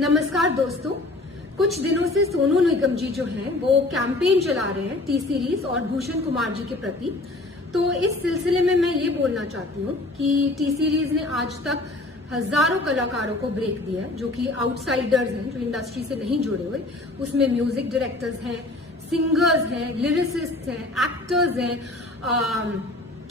नमस्कार दोस्तों, कुछ दिनों से सोनू निगम जी जो हैं वो कैंपेन चला रहे हैं टी सीरीज और भूषण कुमार जी के प्रति। तो इस सिलसिले में मैं ये बोलना चाहती हूँ कि टी सीरीज ने आज तक हजारों कलाकारों को ब्रेक दिया है जो कि आउटसाइडर्स हैं, जो इंडस्ट्री से नहीं जुड़े हुए। उसमें म्यूजिक डायरेक्टर्स हैं, सिंगर्स हैं, लिरिसिस्ट हैं, एक्टर्स हैं,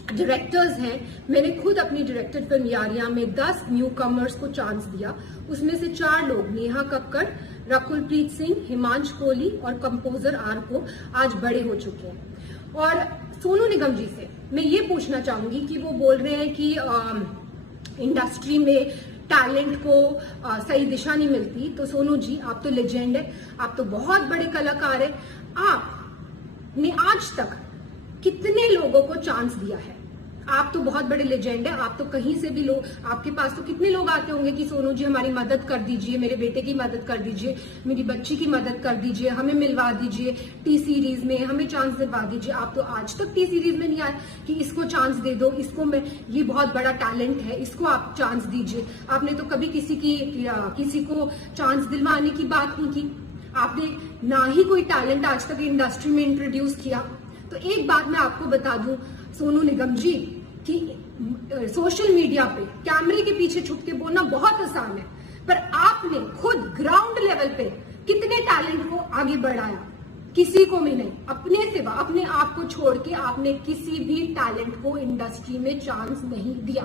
डायरेक्टर्स हैं। मैंने खुद अपनी डायरेक्टेड फिल्म यारियां में 10 न्यू कमर्स को चांस दिया। उसमें से 4 लोग, नेहा कक्कड़, रकुलप्रीत सिंह, हिमांशु कोहली और कंपोजर आर को आज बड़े हो चुके हैं। और सोनू निगम जी से मैं ये पूछना चाहूंगी कि वो बोल रहे हैं कि इंडस्ट्री में टैलेंट को सही दिशा नहीं मिलती। तो सोनू जी, आप तो लेजेंड है, आप तो बहुत बड़े कलाकार है। आपने आज तक कितने लोगों को चांस दिया है? आप तो बहुत बड़े लेजेंड है, आप तो कहीं से भी लोग, आपके पास तो कितने लोग आते होंगे कि सोनू जी हमारी मदद कर दीजिए, मेरे बेटे की मदद कर दीजिए, मेरी बच्ची की मदद कर दीजिए, हमें मिलवा दीजिए टी सीरीज में, हमें चांस दिलवा दीजिए। आप तो आज तक टी सीरीज में नहीं आए कि इसको चांस दे दो, इसको मैं, ये बहुत बड़ा टैलेंट है, इसको आप चांस दीजिए। आपने तो कभी किसी को चांस दिलवाने की बात नहीं की। आपने ना ही कोई टैलेंट आज तक इंडस्ट्री में इंट्रोड्यूस किया। तो एक बात मैं आपको बता दूं सोनू निगम जी कि सोशल मीडिया पे कैमरे के पीछे छुप के बोलना बहुत आसान है, पर आपने खुद ग्राउंड लेवल पे कितने टैलेंट को आगे बढ़ाया? किसी को भी नहीं। अपने सिवा, अपने आप को छोड़ के आपने किसी भी टैलेंट को इंडस्ट्री में चांस नहीं दिया।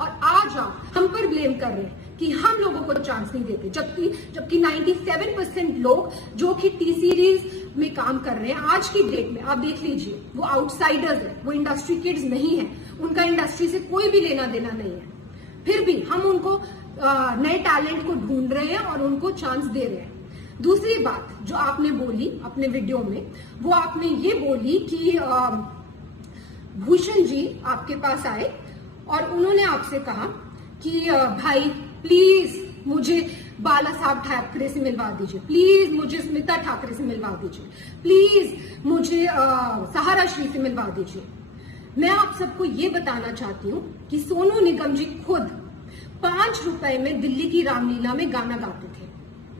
और आज आप हम पर ब्लेम कर रहे हैं कि हम लोगों को चांस नहीं देते, जबकि 97% लोग जो कि टी सीरीज में काम कर रहे हैं आज की डेट में, आप देख लीजिए, वो आउटसाइडर्स है, वो इंडस्ट्री किड्स नहीं है, उनका इंडस्ट्री से कोई भी लेना देना नहीं है। फिर भी हम उनको नए टैलेंट को ढूंढ रहे हैं और उनको चांस दे रहे हैं। दूसरी बात जो आपने बोली अपने वीडियो में, वो आपने ये बोली कि भूषण जी आपके पास आए और उन्होंने आपसे कहा कि भाई प्लीज मुझे बाला साहब ठाकरे से मिलवा दीजिए, प्लीज मुझे स्मिता ठाकरे से मिलवा दीजिए, प्लीज मुझे सहारा श्री से मिलवा दीजिए। मैं आप सबको ये बताना चाहती हूँ कि सोनू निगम जी खुद 5 रुपए में दिल्ली की रामलीला में गाना गाते थे।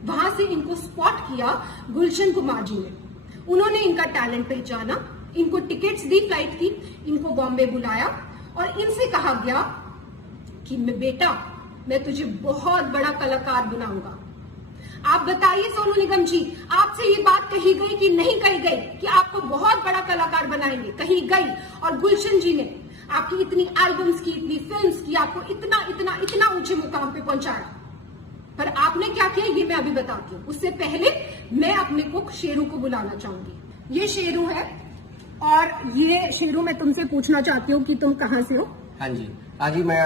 वहां से इनको स्पॉट किया गुलशन कुमार जी ने। उन्होंने इनका टैलेंट पहचाना, इनको टिकट्स दी फ्लाइट की, इनको बॉम्बे बुलाया और इनसे कहा गया कि बेटा मैं तुझे बहुत बड़ा कलाकार बनाऊंगा। आप बताइए सोनू निगम जी, आपसे ये बात कही गई कि नहीं कही गई कि आपको बहुत बड़ा कलाकार बनाएंगे? कही गई। और गुलशन जी ने आपकी इतनी एल्बम्स की, इतनी फिल्म्स की, आपको इतना इतना इतना ऊंचे मुकाम पे पहुंचाया। पर आपने क्या किया ये मैं अभी बताती हूँ। उससे पहले मैं अपने कुक शेरू को बुलाना चाहूंगी। ये शेरू है और ये शेरू, मैं तुमसे पूछना चाहती हूँ कि तुम कहाँ से हो? हाँ जी, आज ही मैं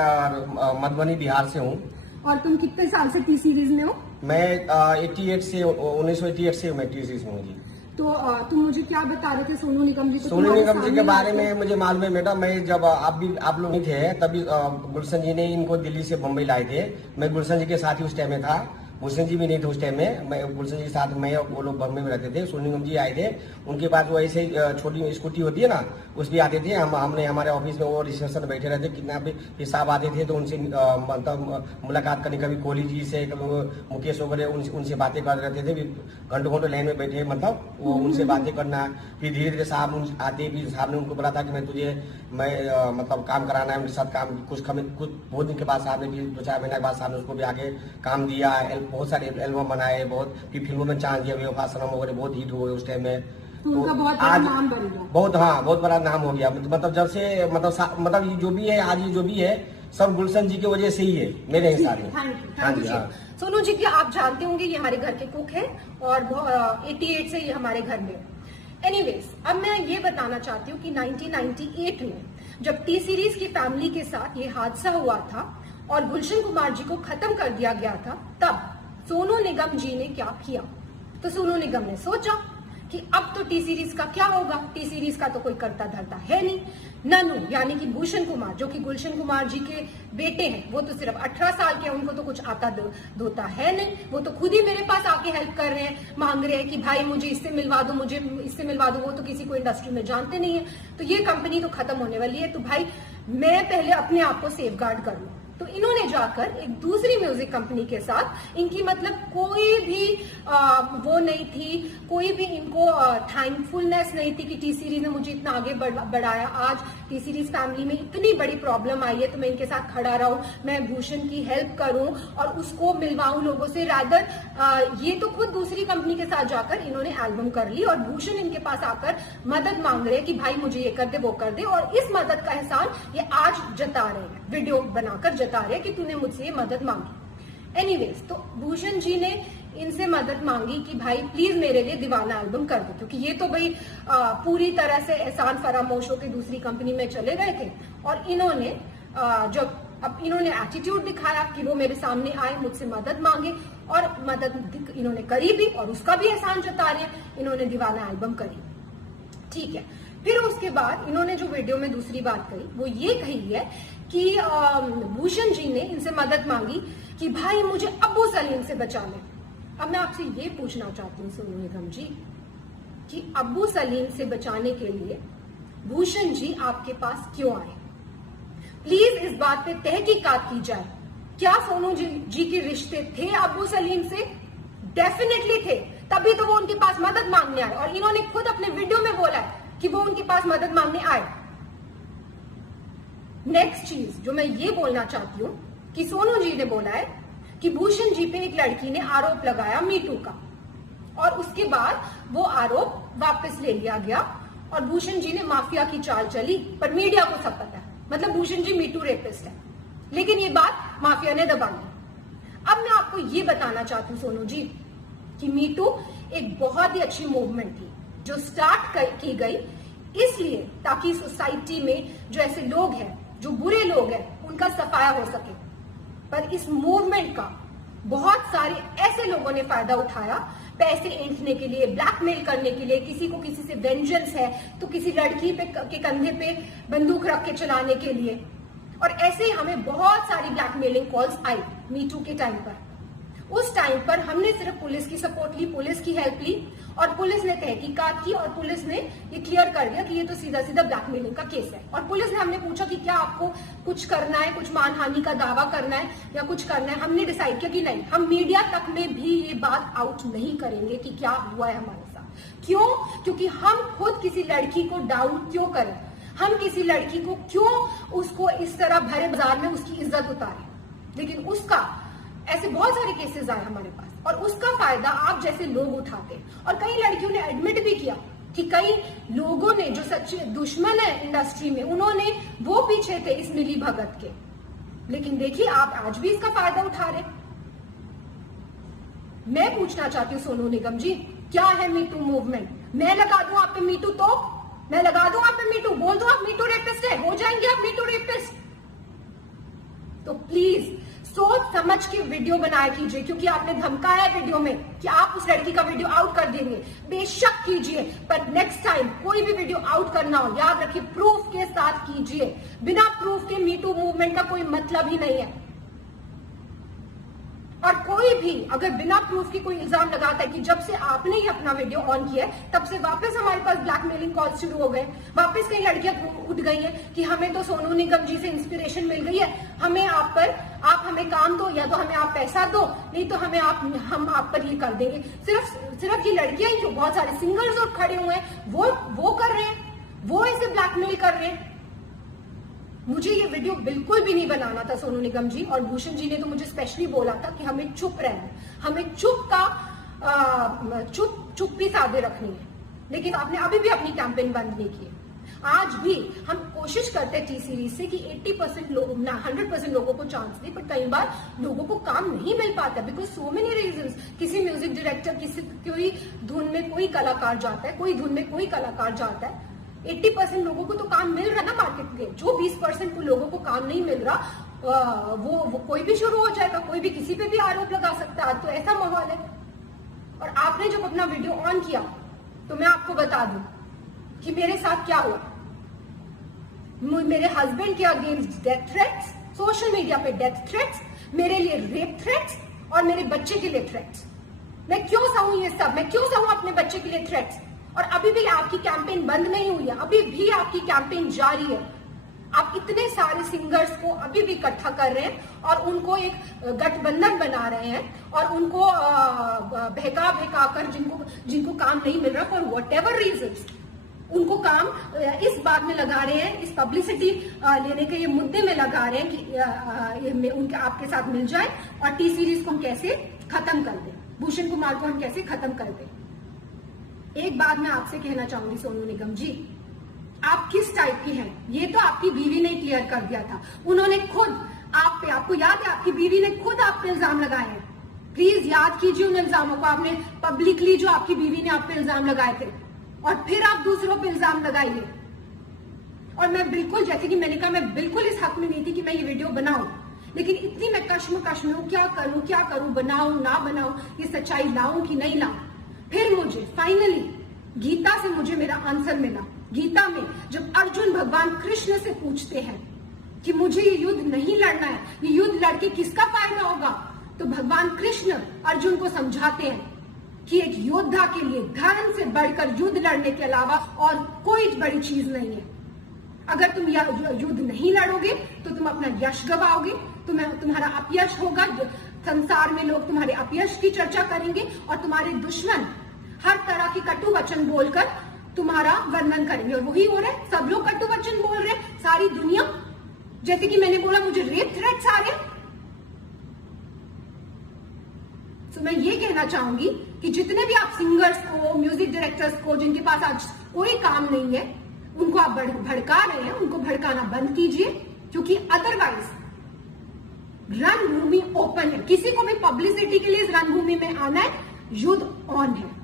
मधुबनी बिहार से हूँ। और तुम कितने साल से टी सीरीज में हो? मैं 1988 से मैं टी सीरीज में हूँ जी। तो तुम मुझे क्या बता रहे थे सोनू निगम जी को? सोनू निगम जी के बारे में मुझे मालूम है बेटा। मैं जब आप लोग नहीं थे तभी गुलशन जी ने इनको दिल्ली से बम्बई लाए थे। मैं गुलशन जी के साथ ही उस टाइम में था, भूषण जी भी नहीं थे उस टाइम में। मैं गुलशन जी के साथ, मैं और वो लोग बम्बई में रहते थे। सोनू निगम जी आए थे, उनके पास वो ऐसे छोटी स्कूटी होती है ना, उस भी आते थे। हमने हमारे ऑफिस में वो रिसेप्शन में बैठे रहते, कितना भी साहब आते थे तो उनसे मतलब मुलाकात करनी, कभी कोहली जी से, कभी मुकेश वगैरह, उनसे बातें कर रहते थे। घंटों घंटों लाइन में बैठे, मतलब वो उनसे बातें करना। फिर धीरे धीरे साहब आते, फिर साहब ने उनको बोला था कि मैं मतलब काम कराना है उनके साथ काम। कुछ बहुत दिन के बाद साहब ने, 2-4 महीने के बाद साहब ने उसको भी आगे काम दिया। बहुत सारे एल्बम बनाए, बहुत फिर फिल्मों में चांस दिया, बेवफा सनम वगैरह बहुत हिट हुए उस टाइम में। तो आज नाम बन गया, बहुत बड़ा नाम हो गया। मतलब जब से मतलब ये जो भी है आज, ये जो भी है सब गुलशन जी की वजह से ही है मेरे हिसाब में। हाँ जी। सोनू जी की आप जानते होंगे, ये हमारे घर के कुक है और 88 से ये हमारे घर में। एनीवेज, अब मैं ये बताना चाहती हूँ कि 1998 में जब टी सीरीज की फैमिली के साथ ये हादसा हुआ था और गुलशन कुमार जी को खत्म कर दिया गया था, तब सोनू निगम जी ने क्या किया? तो सोनू निगम ने सोचा कि अब तो टी सीरीज का क्या होगा, टी सीरीज का तो कोई करता धरता है नहीं। ननू यानी कि भूषण कुमार, जो कि गुलशन कुमार जी के बेटे हैं, वो तो सिर्फ 18 साल के हैं, उनको तो कुछ आता धोता है नहीं। वो तो खुद ही मेरे पास आके हेल्प कर रहे हैं, मांग रहे हैं कि भाई मुझे इससे मिलवा दो, मुझे इससे मिलवा दो। वो तो किसी को इंडस्ट्री में जानते नहीं है। तो ये कंपनी तो खत्म होने वाली है, तो भाई मैं पहले अपने आप को सेफ गार्ड कर लूं। तो इन्होंने जाकर एक दूसरी म्यूजिक कंपनी के साथ, इनकी मतलब कोई भी वो नहीं थी, कोई भी इनको थैंकफुलनेस नहीं थी कि टी सीरीज ने मुझे इतना आगे बढ़ाया। आज टी सीरीज फैमिली में इतनी बड़ी प्रॉब्लम आई है तो मैं इनके साथ खड़ा रहूं, मैं भूषण की हेल्प करूं और उसको मिलवाऊं लोगों से। रादर ये तो खुद दूसरी कंपनी के साथ जाकर इन्होंने एल्बम कर ली और भूषण इनके पास आकर मदद मांग रहे हैं कि भाई मुझे ये कर दे वो कर दे, और इस मदद का एहसान ये आज जता रहे हैं, वीडियो बनाकर जता रहे हैं कि तूने मुझसे ये मदद मांगी। एनीवेज, तो भूषण जी ने इनसे मदद मांगी कि भाई प्लीज मेरे लिए दीवाना एल्बम कर दो, क्योंकि ये तो भाई पूरी तरह से एहसान फरामोश होकर दूसरी कंपनी में चले गए थे। और इन्होंने जब अब इन्होंने एटीट्यूड दिखाया कि वो मेरे सामने आए, मुझसे मदद मांगे, और मदद इन्होंने करी भी और उसका भी एहसान जता रहे हैं, इन्होंने दीवाना एल्बम करी। ठीक है, फिर उसके बाद इन्होंने जो वीडियो में दूसरी बात कही वो ये कही है कि भूषण जी ने इनसे मदद मांगी कि भाई मुझे अब्बू सलीम से बचा ले। अब मैं आपसे ये पूछना चाहती हूँ सोनू निगम जी कि अब्बू सलीम से बचाने के लिए भूषण जी आपके पास क्यों आए? प्लीज इस बात पे तहकीकात की जाए। क्या सोनू जी के रिश्ते थे अब्बू सलीम से? डेफिनेटली थे, तभी तो वो उनके पास मदद मांगने आए, और इन्होंने खुद अपने वीडियो में बोला है कि वो उनके पास मदद मांगने आए। नेक्स्ट चीज जो मैं ये बोलना चाहती हूँ कि सोनू जी ने बोला है कि भूषण जी पे एक लड़की ने आरोप लगाया मीटू का, और उसके बाद वो आरोप वापस ले लिया गया और भूषण जी ने माफिया की चाल चली, पर मीडिया को सब पता है, मतलब भूषण जी मीटू रेपिस्ट है, लेकिन ये बात माफिया ने दबा दी। अब मैं आपको ये बताना चाहती हूँ सोनू जी कि मीटू एक बहुत ही अच्छी मूवमेंट थी जो स्टार्ट की गई इसलिए ताकि सोसाइटी में जो ऐसे लोग हैं, जो बुरे लोग हैं, उनका सफाया हो सके। पर इस मूवमेंट का बहुत सारे ऐसे लोगों ने फायदा उठाया, पैसे ऐंठने के लिए, ब्लैकमेल करने के लिए, किसी को किसी से वेंजेंस है तो किसी लड़की के कंधे पे बंदूक रख के चलाने के लिए, और ऐसे ही हमें बहुत सारी ब्लैकमेलिंग कॉल्स आई मीटू के टाइम पर। उस टाइम पर हमने सिर्फ पुलिस की सपोर्ट ली, पुलिस की हेल्प ली, और पुलिस ने तहकीकात की और पुलिस ने ये क्लियर कर दिया कि ये तो सीधा सीधा ब्लैकमेलिंग का केस है। और पुलिस ने हमने पूछा कि क्या आपको कुछ करना है, कुछ मानहानि का दावा करना है या कुछ करना है, हमने डिसाइड किया कि नहीं, हम मीडिया तक में भी ये बात आउट नहीं करेंगे कि क्या हुआ है हमारे साथ। क्यों? क्योंकि हम खुद किसी लड़की को डाउन क्यों करें, हम किसी लड़की को क्यों उसको इस तरह भरे बाजार में उसकी इज्जत उतारें। लेकिन उसका ऐसे बहुत सारे केसेस आए हमारे पास, और उसका फायदा आप जैसे लोग उठाते। और कई लड़कियों ने एडमिट भी किया कि कई लोगों ने जो सच्चे दुश्मन है इंडस्ट्री में, उन्होंने वो पीछे थे इस मिली भगत के, लेकिन देखिए आप आज भी इसका फायदा उठा रहे। मैं पूछना चाहती हूँ सोनू निगम जी, क्या है मीटू मूवमेंट? मैं लगा दूं आप पे मीटू, तो मैं लगा दूं आप पे मीटू, बोल दो आप मीटू रेपिस्ट है, हो जाएंगे आप मीटू रेपिस्ट। तो प्लीज सोच समझ के वीडियो बनाया कीजिए, क्योंकि आपने धमकाया वीडियो में कि आप उस लड़की का वीडियो आउट कर देंगे। बेशक कीजिए, पर नेक्स्ट टाइम कोई भी वीडियो आउट करना हो, याद रखिए प्रूफ के साथ कीजिए। बिना प्रूफ के मीटू मूवमेंट का कोई मतलब ही नहीं है। और कोई भी अगर बिना प्रूफ की कोई इल्जाम लगाता है कि जब से आपने ही अपना वीडियो ऑन किया है तब से वापस हमारे पास ब्लैकमेलिंग कॉल शुरू हो गए, वापस कई लड़कियां उठ गई हैं कि हमें तो सोनू निगम जी से इंस्पिरेशन मिल गई है, हमें आप हमें काम दो, या तो हमें आप पैसा दो, नहीं तो हम आप पर ये कर देंगे। सिर्फ ये लड़कियां ही क्यों, बहुत सारे सिंगर्स और खड़े हुए हैं, वो कर रहे हैं, वो ऐसे ब्लैकमेल कर रहे हैं। मुझे ये वीडियो बिल्कुल भी नहीं बनाना था सोनू निगम जी, और भूषण जी ने तो मुझे स्पेशली बोला था कि हमें चुप रहना, हमें चुप्पी साधे रखनी है, लेकिन आपने अभी भी अपनी कैंपेन बंद नहीं की। आज भी हम कोशिश करते हैं टी सीरीज से कि 80% लोग 100% लोगों को चांस दे, पर कई बार लोगों को काम नहीं मिल पाता बिकॉज सो मेनी रीजंस। किसी म्यूजिक डायरेक्टर, कोई धुन में कोई कलाकार जाता है, कोई धुन में कोई कलाकार जाता है। 80% लोगों को तो काम मिल रहा ना मार्केट में, जो 20% को लोगों को काम नहीं मिल रहा वो कोई भी शुरू हो जाएगा, कोई भी किसी पे भी आरोप लगा सकता है। तो ऐसा माहौल है। और आपने जब अपना वीडियो ऑन किया तो मैं आपको बता दूं कि मेरे साथ क्या हुआ। मेरे हस्बैंड के against death threats, social media पे डेथ थ्रेट्स, मेरे लिए रेप थ्रेट्स और मेरे बच्चे के लिए थ्रेट्स। मैं क्यों सहूं ये सब? मैं क्यों सहूं अपने बच्चे के लिए थ्रेट्स? और अभी भी आपकी कैंपेन बंद नहीं हुई है, अभी भी आपकी कैंपेन जारी है। आप इतने सारे सिंगर्स को अभी भी इकट्ठा कर रहे हैं और उनको एक गठबंधन बना रहे हैं और उनको बहका कर जिनको काम नहीं मिल रहा फॉर व्हाटएवर रीजंस, उनको काम इस बात में लगा रहे हैं, इस पब्लिसिटी लेने के ये मुद्दे में लगा रहे हैं कि उनके आपके साथ मिल जाए और टी सीरीज को हम कैसे खत्म कर दें, भूषण कुमार को हम कैसे खत्म कर दें। एक बात मैं आपसे कहना चाहूंगी सोनू निगम जी, आप किस टाइप की हैं ये तो आपकी बीवी ने क्लियर कर दिया था। उन्होंने खुद आप पे, आपको याद है, आपकी बीवी ने खुद आप पे इल्जाम लगाए हैं। प्लीज याद कीजिए उन इल्जामों को, आपने पब्लिकली जो आपकी बीवी ने आप पे इल्जाम लगाए थे और फिर आप दूसरों पे इल्जाम लगाइए। और मैं बिल्कुल, जैसे कि मैंने कहा, मैं बिल्कुल इस हक में नहीं थी कि मैं ये वीडियो बनाऊं, लेकिन इतनी मैं कश्मकश में हूं, क्या करूं, बनाऊं ना बनाऊं, ये सच्चाई लाऊं कि नहीं लाऊं। फिर मुझे फाइनली गीता से मुझे मेरा आंसर मिला। गीता में जब अर्जुन भगवान कृष्ण से पूछते हैं कि मुझे ये युद्ध नहीं लड़ना है, ये युद्ध लड़के किसका फायदा होगा, तो भगवान कृष्ण अर्जुन को समझाते हैं कि एक योद्धा के लिए धर्म से बढ़कर युद्ध लड़ने के अलावा और कोई बड़ी चीज नहीं है। अगर तुम युद्ध नहीं लड़ोगे तो तुम अपना यश गवाओगे, तुम्हारा अपयश होगा, संसार में लोग तुम्हारे अपयश की चर्चा करेंगे और तुम्हारे दुश्मन हर तरह की कटु वचन बोलकर तुम्हारा वर्णन करेंगे। और वही हो रहा है, सब लोग कटु वचन बोल रहे हैं, सारी दुनिया। जैसे कि मैंने बोला, मुझे रेप थ्रेट्स आ रहे हैं। तो मैं ये कहना चाहूंगी कि जितने भी आप सिंगर्स को, म्यूजिक डायरेक्टर्स को, जिनके पास आज कोई काम नहीं है, उनको आप भड़का रहे हैं, उनको भड़काना बंद कीजिए, क्योंकि अदरवाइज रणभूमि ओपन है। किसी को भी पब्लिसिटी के लिए इस रणभूमि में आना है, युद्ध ऑन है।